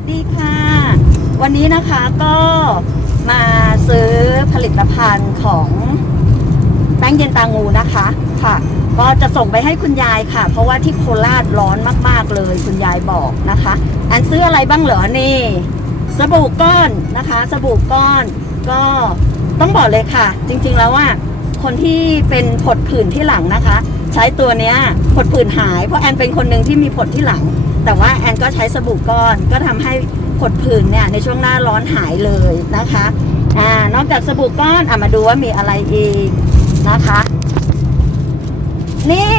สดีค่ะ วันนี้นะคะก็มาซื้อผลิตภัณฑ์ของแป้งเย็นตางูนะคะค่ะ ก็จะส่งไปให้คุณยายค่ะ เพราะว่าที่โคราชร้อนมากๆเลยคุณยายบอกนะคะ อันซื้ออะไรบ้างเหรอนี่สบู่ก้อนนะคะ สบู่ก้อนก็ต้องบอกเลยค่ะ จริงๆแล้วว่าคนที่เป็นผดผื่นที่หลังนะคะ ใช้ตัวเนี้ยผดผื่นหายเพราะแอนเป็นคนหนึ่งที่มีผดที่หลัง แต่ว่าแอนก็ใช้สบู่ก้อนก็ทำให้ผดผื่นเนี่ยในช่วงหน้าร้อนหายเลยนะคะอ่านอกจากสบู่ก้อนอะมาดูว่ามีอะไรอีกนะคะ นี่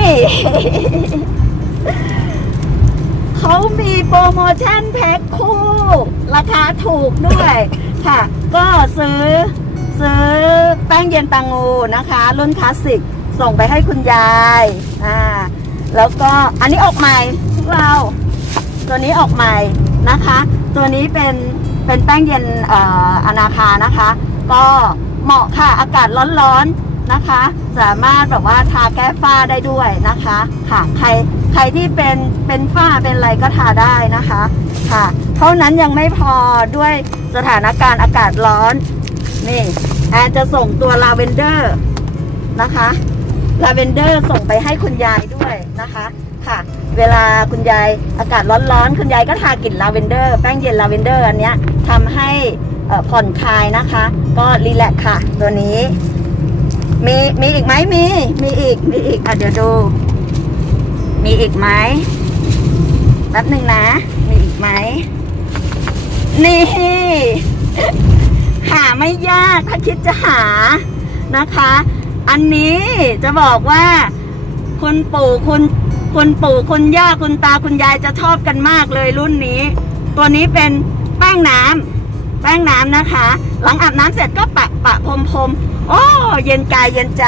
เขามีโปรโมชั่นแพ็คคู่ ราคาถูกด้วยค่ะ ก็ซื้อซื้อแป้งเย็นตังงูนะคะ รุ่นคลาสสิกส่งไปให้คุณยาย อ่า แล้วก็อันนี้ออกใหม่พวกเรา ตัวนี้ออกใหม่นะคะ ตัวนี้เป็นเป็นแป้งเย็นอออนาคานะคะ ก็เหมาะค่ะอากาศร้อนๆนะคะ สามารถแบบว่าทาแก้ฝ้าได้ด้วยนะคะค่ะใครใครที่เป็นเป็นฝ้าเป็นอะไรก็ทาได้นะคะค่ะ เท่านั้นยังไม่พอด้วยสถานการณ์อากาศร้อนนี่แอนจะส่งตัวลาเวนเดอร์นะคะลาเวนเดอร์ส่งไปให้คุณยายด้วยนะคะ ค่ะ เวลาคุณยายอากาศร้อนๆ คุณยายก็ทากลิ่นลาเวนเดอร์ แป้งเย็นลาเวนเดอร์อันเนี้ยทำให้ผ่อนคลายนะคะ ก็รีแลกค่ะ ตัวนี้ มีมีอีกไหมมี มีอีกมีอีกอะเดี๋ยวดู มีอีกไหมแป๊บหนึ่งนะ มีอีกไหม นี่ หาไม่ยากถ้าคิดจะหานะคะ อันนี้จะบอกว่า คุณปู่คุณ คุณปู่คุณย่าคุณตาคุณยายจะชอบกันมากเลยรุ่นนี้ ตัวนี้เป็นแป้งน้ำแป้งน้ำนะคะ หลังอาบน้ำเสร็จก็ปะปะพรมพรมโอ้เย็นกายเย็นใจ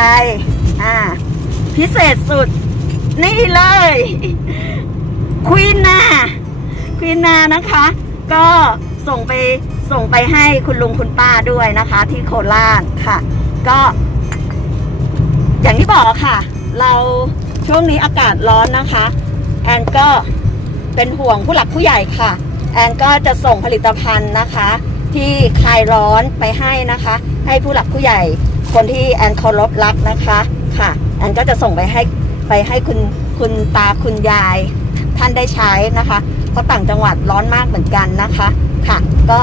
อ่าพิเศษสุด นี่เลยควีนนาควีนนานะคะ ก็ส่งไปส่งไปให้คุณลุงคุณป้าด้วยนะคะ ที่โคราชค่ะ ก็ อย่างที่บอกค่ะ เรา ช่วงนี้อากาศร้อนนะคะ แอนก็เป็นห่วงผู้หลักผู้ใหญ่ค่ะ แอนก็จะส่งผลิตภัณฑ์นะคะ ที่คลายร้อนไปให้นะคะ ให้ผู้หลักผู้ใหญ่คนที่แอนเคารพรักนะคะค่ะ แอนก็จะส่งไปให้ไปให้คุณคุณตาคุณยายท่านได้ใช้นะคะ เพราะต่างจังหวัดร้อนมากเหมือนกันนะคะค่ะ ก็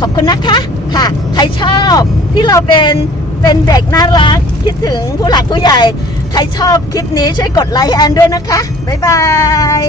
ขอบคุณนะคะค่ะ ใครชอบที่เราเป็นเป็นเด็กน่ารักคิดถึงผู้หลักผู้ใหญ่ ใครชอบคลิปนี้ช่วยกดไลค์แอนด้วยนะคะ บ๊ายบาย